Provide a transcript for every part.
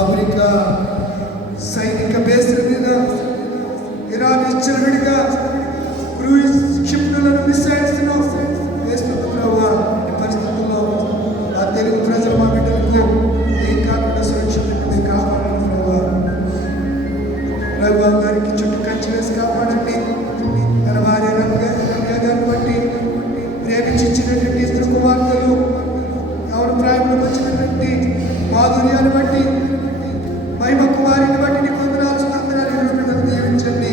America సైనిక బేస్ల మీద Iran విచ్చలవిడిగా క్రూయిజ్ షిప్లను మిసైల్స్ను వేస్తున్న ప్రభావ పరిస్థితుల్లో ఆ తెలుగు ప్రజలు మా బిడ్డలకు ఏం కాకుండా సురక్షితంగా కాపాడండి ప్రభావ గారికి చుట్టూ కంచి వేసి కాపాడండి. తన భార్య రమ్య గారిని బట్టి ప్రేమించినటువంటి ఇద్దరు కుమార్తెలు ఎవరు ప్రాయంలోకి వచ్చినటువంటి మాధుర్యాన్ని బట్టి మహిమ కుమారిని బట్టి నీ పొందరాల్సిన అందరాలు దీవించండి.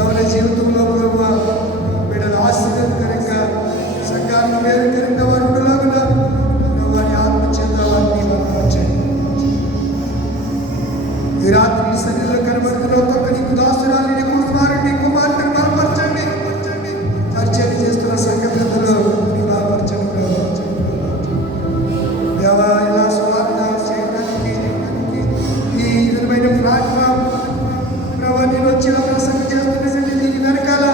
ఎవరి జీవితంలో ప్రభావ బిడ్డలు ఆశీర్వాదకరంగా సంఘాలను వేరుకరంగా వారు ఉండలాగున వారి ఆత్మచేత వారిని బలపరచండి. ఈ రాత్రి సన్నిధిలో కనబడుతున్న ఒక్కొక్క నీకు దాసురాలు నీ కుమారుడు నీ కుమార్తెను బలపరచండి. పరిచయం చేస్తున్న సంఘ పెద్దలు నీ బలపరచండి. దేవా ఇలా స్వార్థ చేయడానికి ఈ విధమైన ప్లాట్ఫామ్ ప్రభావ నేను వచ్చిన ప్రసంగం చేస్తున్నది దీని వెనకాల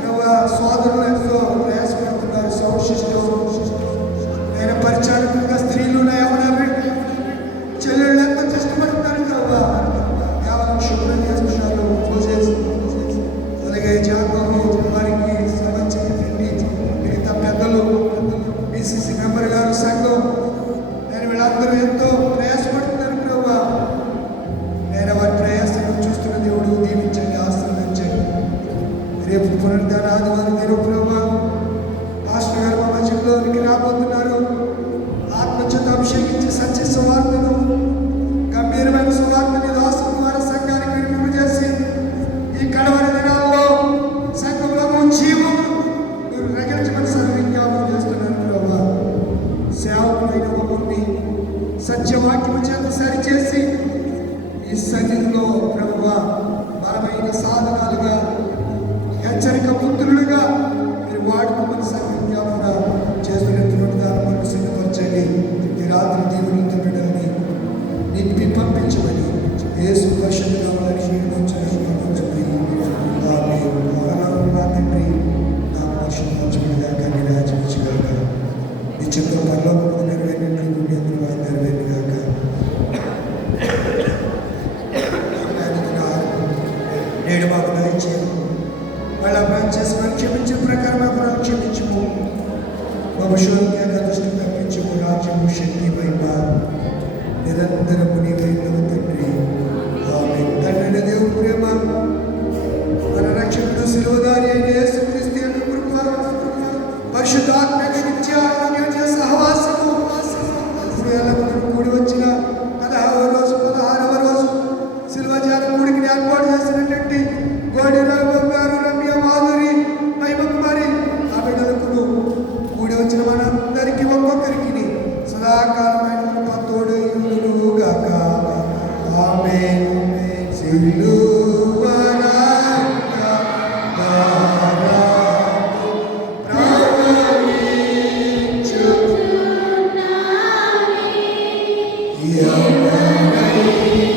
ప్రభావ సోదరులు ఎంతో ప్రయాసపడుతున్నారు. సౌండ్ సిస్టమ్ నేను పరిచారకులుగా స్త్రీలు చెల్లెళ్ళు ఎంతో కష్టపడుతున్నారు ప్రభావ. కేవలం శుభ్రం చేస్తున్నారు మోసెస్ అలాగే జాకోబు వారికి సంబంధించినటువంటి మిగతా పెద్దలు పిసిసి మెంబర్ గారు సంఘం నేను వీళ్ళందరూ ఎంతో ప్రయాసపడుతున్నారు ప్రభావ. నేను వారి ప్రయాసాలను చూస్తున్న దేవుడు దీవించండి, ఆశీర్వదించండి. రేపు పునరుద్ధాన ఆదివారం దినం ప్రభావ పాస్టర్ గారు మా మధ్యలోనికి రాబోతున్నారు. ఆత్మచేత అభిషేకించి సత్య సువార్తను గంభీరమైన సువార్తని దాసుల ద్వారా సంఘానికి వినిపింపజేసి ఈ కడవరి దినాల్లో సంఘంలో జీవం మీరు రగిలించమని విజ్ఞాపనం చేస్తున్నారు ప్రభావ. సేవకులైన మమ్మల్ని సత్యవాక్యము చేత సరిచేసి ఈ సన్నిధిలో ప్రభువ బలమైన సాధనాలుగా హెచ్చరిక పుత్రులుగా మీరు వాడుకోమని విజ్ఞాపన చేస్తున్నటువంటి దాన్ని మనకు సిద్ధపరచండి. ఈ రాత్రి దేవునితో బిడ్డల్ని నింపి పంపించమని యేసు పరిశుద్ధ నామములో తండ్రి నా పరిశుద్ధ రాజించగాక నీ చిత్తం పరలోకము నెరవేరినట్లు మీ అందరూ వారు నెరవేరుగాక. నేడు మాకు దయచేయము, వాళ్ళ అపరాధం చేసి మనం క్షమించిన ప్రకారం అపరాధం క్షమించము, మమ్మ శోధన దృష్టి తప్పించము, రాజ్యము శక్తి మహిమ నిరంతరము నీవైనవు తండ్రి. ఆమేన్. తండ్రి దేవుని ప్రేమ మన రక్షకుడు శిలువదారి అయిన యేసుక్రీస్తు యొక్క కృప పరిశుద్ధాత్మ నిత్య అన్యోన్య సహవాసము ఇప్పుడు ఎల్లప్పుడూ కూడి వచ్చిన 16వ రోజు శిలువ ధ్యాన కూడికి ఏర్పాటు చేసినటువంటి గోడి రాఘవ్ గారు, రమ్య, మాధురి, మహిమ కుమారి ఆ బిడ్డలకు కూడి వచ్చిన మనందరికీ ఒక్కొక్కరికి సదాకాలమైన తోడుగాక. ఆమేన్. Yeah.